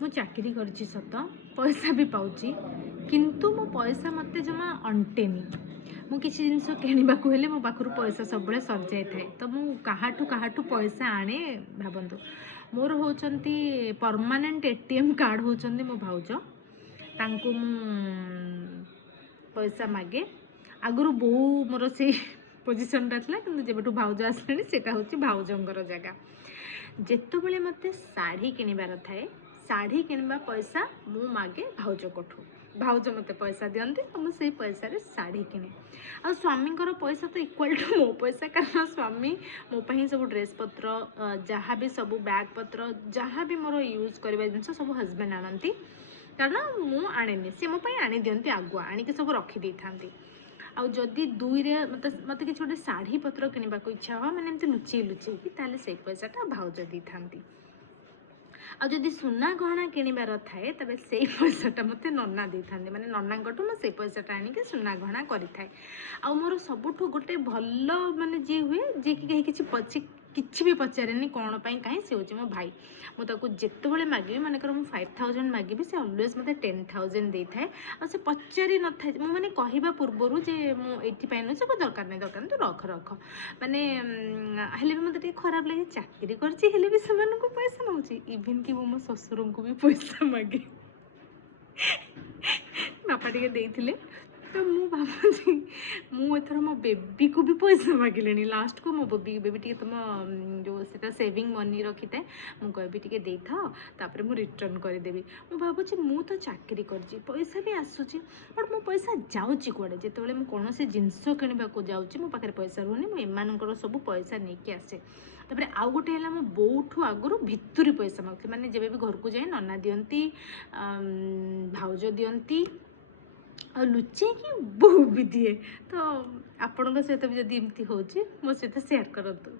ମୁଁ ଚାକିରି କରିଛି ସତ, ପଇସା ବି ପାଉଛି, କିନ୍ତୁ ମୋ ପଇସା ମୋତେ ଜମା ଅଣ୍ଟେନି। ମୁଁ କିଛି ଜିନିଷ କିଣିବାକୁ ହେଲେ ମୋ ପାଖରୁ ପଇସା ସବୁବେଳେ ସରିଯାଇଥାଏ। ତ ମୁଁ କାହାଠୁ ପଇସା ଆଣେ। ଭାବନ୍ତୁ, ମୋର ହେଉଛନ୍ତି ପରମାନେଣ୍ଟ ATM କାର୍ଡ଼ ହେଉଛନ୍ତି ମୋ ଭାଉଜ। ତାଙ୍କୁ ମୁଁ ପଇସା ମାଗେ। ଆଗରୁ ବୋଉ ମୋର ସେଇ ପୋଜିସନଟା ଥିଲା, କିନ୍ତୁ ଯେବେଠୁ ଭାଉଜ ଆସିଲେଣି ସେଇଟା ହେଉଛି ଭାଉଜଙ୍କର ଜାଗା। ଯେତେବେଳେ ମୋତେ ଶାଢ଼ୀ କିଣିବାର ଥାଏ, ଶାଢ଼ୀ କିଣିବା ପଇସା ମୁଁ ମାଗେ ଭାଉଜଙ୍କଠୁ। ଭାଉଜ ମୋତେ ପଇସା ଦିଅନ୍ତି, ଆଉ ମୁଁ ସେଇ ପଇସାରେ ଶାଢ଼ୀ କିଣେ। ଆଉ ସ୍ୱାମୀଙ୍କର ପଇସା ତ ଇକ୍ୱାଲ୍ ଟୁ ମୋ ପଇସା, କାରଣ ସ୍ୱାମୀ ମୋ ପାଇଁ ସବୁ ଡ୍ରେସ୍ ପତ୍ର, ଯାହା ବି ସବୁ ବ୍ୟାଗ୍ ପତ୍ର, ଯାହା ବି ମୋର ୟୁଜ୍ କରିବା ଜିନିଷ ସବୁ ହଜବେଣ୍ଡ ଆଣନ୍ତି। କାରଣ ମୁଁ ଆଣେନି, ସେ ମୋ ପାଇଁ ଆଣିଦିଅନ୍ତି, ଆଗୁଆ ଆଣିକି ସବୁ ରଖିଦେଇଥାନ୍ତି। ଆଉ ଯଦି ଦୁଇରେ ମୋତେ କିଛି ଗୋଟେ ଶାଢ଼ୀ ପତ୍ର କିଣିବାକୁ ଇଚ୍ଛା ହବ, ମାନେ ଏମିତି ଲୁଚେଇକି, ତାହେଲେ ସେଇ ପଇସାଟା ଭାଉଜ ଦେଇଥାନ୍ତି। ଆଉ ଯଦି ସୁନା ଗହଣା କିଣିବାର ଥାଏ, ତେବେ ସେଇ ପଇସାଟା ମୋତେ ନନା ଦେଇଥାନ୍ତି। ମାନେ ନନାଙ୍କଠୁ ମୁଁ ସେଇ ପଇସାଟା ଆଣିକି ସୁନା ଗହଣା କରିଥାଏ। ଆଉ ମୋର ସବୁଠୁ ଗୋଟେ ଭଲ ମାନେ ଯିଏ ହୁଏ, ଯିଏକି କେହି କିଛି ବି ପଚାରେନି କ'ଣ ପାଇଁ କାହିଁ, ସେ ହେଉଛି ମୋ ଭାଇ। ମୁଁ ତାକୁ ଯେତେବେଳେ ମାଗିବି, ମନେକର ମୁଁ 5000 ମାଗିବି, ସେ ଅଲୱେଜ୍ ମୋତେ 10000 ଦେଇଥାଏ। ଆଉ ସେ ପଚାରି ନଥାଏ, ମୁଁ ମାନେ କହିବା ପୂର୍ବରୁ ଯେ ମୁଁ ଏଇଥିପାଇଁ ନେଉଛି, ଦରକାର ନାହିଁ ତୁ ରଖ। ମାନେ ହେଲେ ବି ମୋତେ ଟିକେ ଖରାପ ଲାଗେ, ଚାକିରି କରିଛି ହେଲେ ବି ସେମାନଙ୍କୁ ପଇସା ନେଉଛି। ଇଭିନ୍ କି ମୁଁ ମୋ ଶ୍ୱଶୁରଙ୍କୁ ବି ପଇସା ମାଗେ। ବାପା ଟିକେ ଦେଇଥିଲେ, ତ ମୁଁ ଭାବୁଛି ମୁଁ ଏଥର ମୋ ବେବିକୁ ବି ପଇସା ମାଗିଲିଣି। ଲାଷ୍ଟକୁ ମୋ ବେବି ଟିକେ ତୁମ ଯେଉଁ ସେଟା ସେଭିଂ ମନି ରଖିଥାଏ, ମୁଁ କହିବି ଟିକେ ଦେଇଥାଅ, ତାପରେ ମୁଁ ରିଟର୍ଣ୍ଣ କରିଦେବି। ମୁଁ ଭାବୁଛି ମୁଁ ତ ଚାକିରି କରିଛି, ପଇସା ବି ଆସୁଛି, ବଟ୍ ମୋ ପଇସା ଯାଉଛି କୁଆଡ଼େ? ଯେତେବେଳେ ମୁଁ କୌଣସି ଜିନିଷ କିଣିବାକୁ ଯାଉଛି, ମୋ ପାଖରେ ପଇସା ରୁହନି, ମୁଁ ଏମାନଙ୍କର ସବୁ ପଇସା ନେଇକି ଆସେ। ତାପରେ ଆଉ ଗୋଟେ ହେଲା, ମୋ ବୋଉଠୁ ଆଗରୁ ଭିତୁରି ପଇସା ମାଗୁଥିଲି। ମାନେ ଯେବେ ବି ଘରକୁ ଯାଏ, ନନା ଦିଅନ୍ତି, ଭାଉଜ ଦିଅନ୍ତି, ଆଉ ଲୁଚେଇକି ବୋଉ ବି ଦିଏ। ତ ଆପଣଙ୍କ ସହିତ ବି ଯଦି ଏମିତି ହେଉଛି, ମୋ ସହିତ ସେୟାର କରନ୍ତୁ।